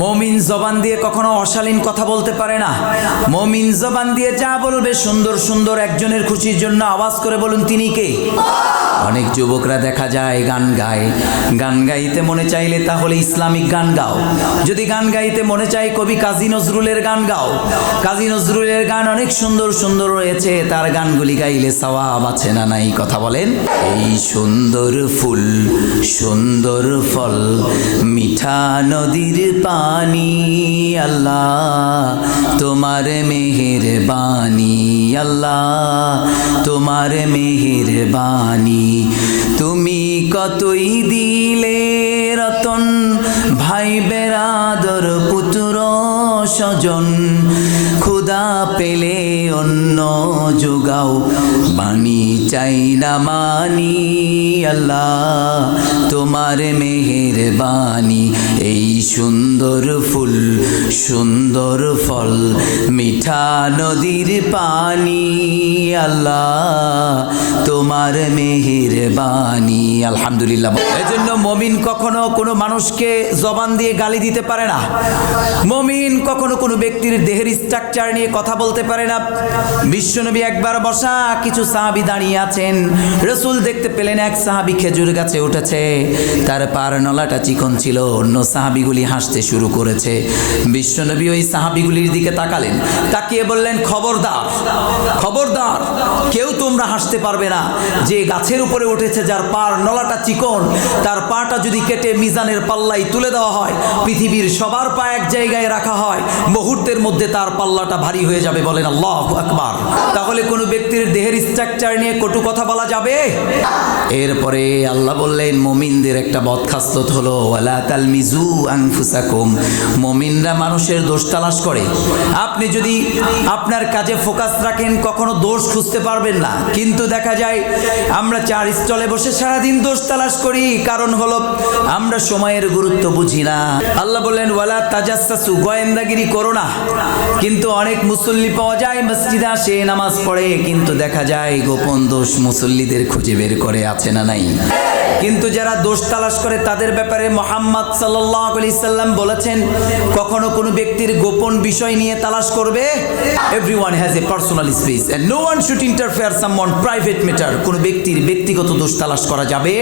মুমিন জবান দিয়ে কখনো অশালীন কথা বলতে পারে না। মুমিন জবান দিয়ে যা বলবে সুন্দর সুন্দর, একজনের খুশির জন্য আওয়াজ করে বলুন তিনি কে? অনেক যুবকরা দেখা যায় গান গায়, গান গাইতে মনে চাইলে তাহলে ইসলামিক গান গাও। যদি গান গাইতে মনে চাই কবি কাজী নজরুলের গান গাও। কাজী নজরুলের গান অনেক সুন্দর সুন্দর রয়েছে, তার গানগুলি গাইলে সওয়াব আছে না নাই? কথা বলেন। এই সুন্দর ফুল সুন্দর ফল মিঠা নদীর পানি, আল্লাহ তোমার মেহেরবানি, আল্লাহ তোমার মেহেরবানি। তুমি কতই দিলে রতন, ভাই বেরাদর পুত্র স্বজন, ক্ষুধা পেলে অন্ন যোগাও, বাণী চাই না মানি, আল্লাহ তোমার মেহেরবানি। এই সুন্দর ফুল সুন্দর ফল মিঠা নদীর পানি, আল্লাহ তোমার মেহেরবানি। আলহামদুলিল্লাহ। এজন্য মুমিন কখনো কোনো মানুষকে জবান দিয়ে গালি দিতে পারে না। মুমিন কখনো কোনো ব্যক্তির দেহের স্ট্রাকচার নিয়ে কথা বলতে পারে না। বিশ্বনবী একবার বসা, কিছু সাহাবী দাঁড়িয়ে আছেন। রাসূল দেখতে পেলেন এক সাহাবী খেজুর গাছে উঠেছে, তার পার নলাটা চিকন ছিল। অন্য সাহাবীগুলি হাসতে শুরু করেছে। বিশ্বনবী ওই সাহাবীগুলির দিকে তাকালেন, তাকিয়ে বললেন, খবরদার খবরদার, কেউ তোমরা হাসতে পারবে না। যে গাছের উপরে উঠেছে, যার পার নলাটা চিকন, তার পাটা যদি কেটে মিজানের পাল্লায় তুলে দেওয়া হয়, পৃথিবীর সবার পা এক জায়গায় রাখা হয়, মুহূর্তের মধ্যে তার পাল্লাটা ভারী হয়ে যাবে। বলেন আল্লাহু আকবার। তাহলে কোনো ব্যক্তির দেহের স্ট্রাকচার নিয়ে কটু কথা বলা যাবে? এরপরে আল্লাহ বললেন, মুমিনদের একটা বদখাসলত হলো ওয়ালা তালমিজু আনফুসাকুম। মুমিনরা মানুষের দোষ তালাশ করে। আপনি যদি আপনার কাজে ফোকাস রাখেন, কখনো দোষ খুঁজতে পারবেন না। কিন্তু দেখা যায় আমরা চার স্টলে বসে সারাদিন দোষ তালাশ করি। কারণ হলো আমরা সময়ের গুরুত্ব বুঝি না। আল্লাহ বললেন ওয়ালা তাজাসসু, গোয়েন্দাগিরি করো না। কিন্তু অনেক মুসল্লি পাওয়া যায়, মসজিদে আসে, নামাজ পড়ে, কিন্তু দেখা যায় গোপন দোষ মুসল্লিদের খুঁজে বের করে, আছে না নাই? কিন্তু যারা দোষ তালাশ করে তাদের ব্যাপারে মুহাম্মদ সাল্লাল্লাহু আলাইহি সাল্লাম বলেছেন, কখনো কোনো ব্যক্তির গোপন বিষয় নিয়ে তালাশ করবে। Everyone has a personal space and no one should interfere someone private matter. কোনো ব্যক্তির ব্যক্তিগত দোষ তালাশ করা যাবে